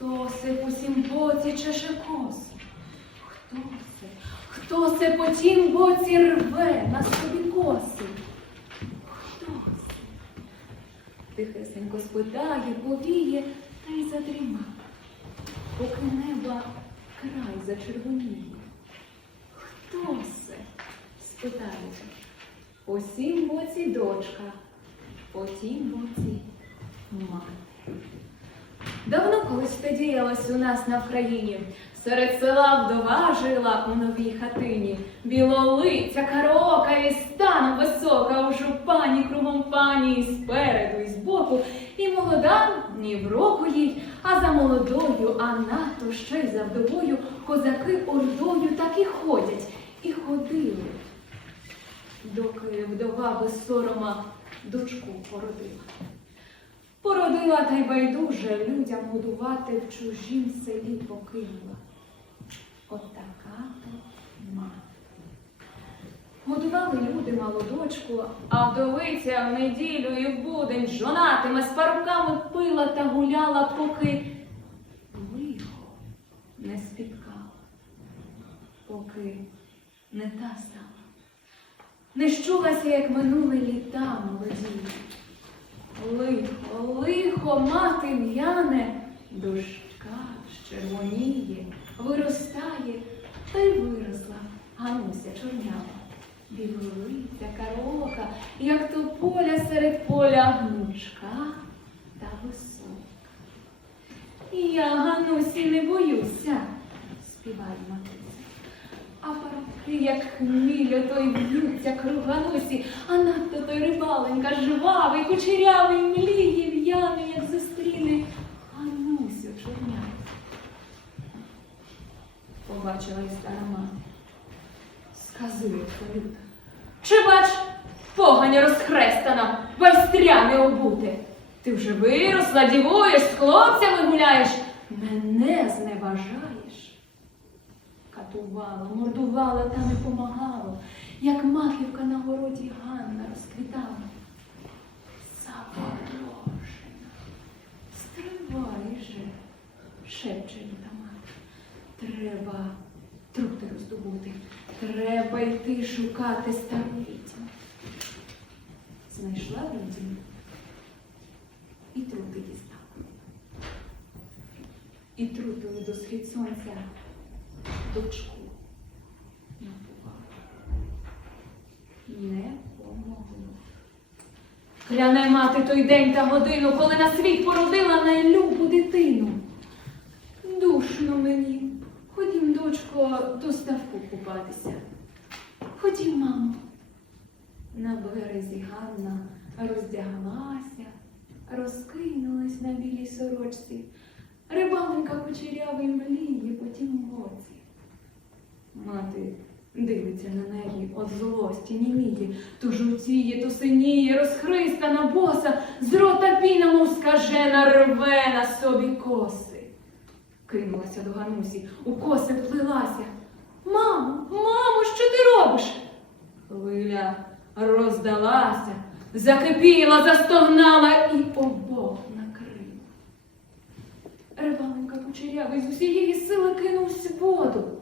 Хто се по сім боці чеше косу? Хто се? Хто се по тім боці рве на собі коси? Хто се? Тихесенько спитає, повіє та й задріма, поки неба край зачервоніє. Хто се? спитається. По сім боці дочка, по тім боці мати. Давно колись те діялось у нас на Вкраїні. Серед села вдова жила у новій хатині. Білолиця, караока і стану висока, у жупані кругом пані, і спереду, і збоку. І молода ні в року їй, а за молодою, а надто ще й за вдовою, козаки ордою так і ходять, і ходили, доки вдова без сорома дочку породила. Породила та й байдуже людям годувати в чужім селі покинула. От така то мати. Годували люди малу дочку, а вдовиця в неділю і в будень жонатиме з паруками пила та гуляла, поки лихо не спіткала, поки не та стала. Не щулася, як минули літа молоді. Лихо, мати в'яне, червоніє, виростає, та й виросла Гануся чорнява. Білолиця, карока, як то поля серед поля гнучка та висока. Я, Ганусі, не боюся, співає матуся. Як хміль, то й б'ються круг а надто той рибаленька жвавий, кучерявий, мліє в'яний, як зустріне Ганусю чорняю. Побачила й стара мати. Сказує Фалюта. Чи бач, поганя розхрестана, байстрями обути. Ти вже виросла, дівуєш, з хлопцями гуляєш, мене зневажаєш. Катувала, мордувала та не помагала, як маківка на городі Ганна розквітала. Заворожена, стривай же, шепче та мати. Треба трути роздобути, треба йти шукати стару відьму. Знайшла відьму і трути дістала. І трутою до схід сонця дочку. Не помогло. Кляне мати той день та годину, коли на світ породила найлюбу дитину. Душно мені. Ходім, дочко, до ставку купатися. Ходім, мамо. На березі Ганна роздяглася, розкинулась на білій сорочці. Рибаленька кучерявий мліє. Мати дивиться на неї от злості німіє, то жовтіє, то синіє, розхристана боса, з рота піна, мов скажена, рве на собі коси. Кинулася до Ганусі, у коси вплилася. Мамо, мамо, що ти робиш? Хвиля роздалася, закипіла, застогнала і обох накрила. Рибаленька кучерявий з усієї сили кинувся в воду.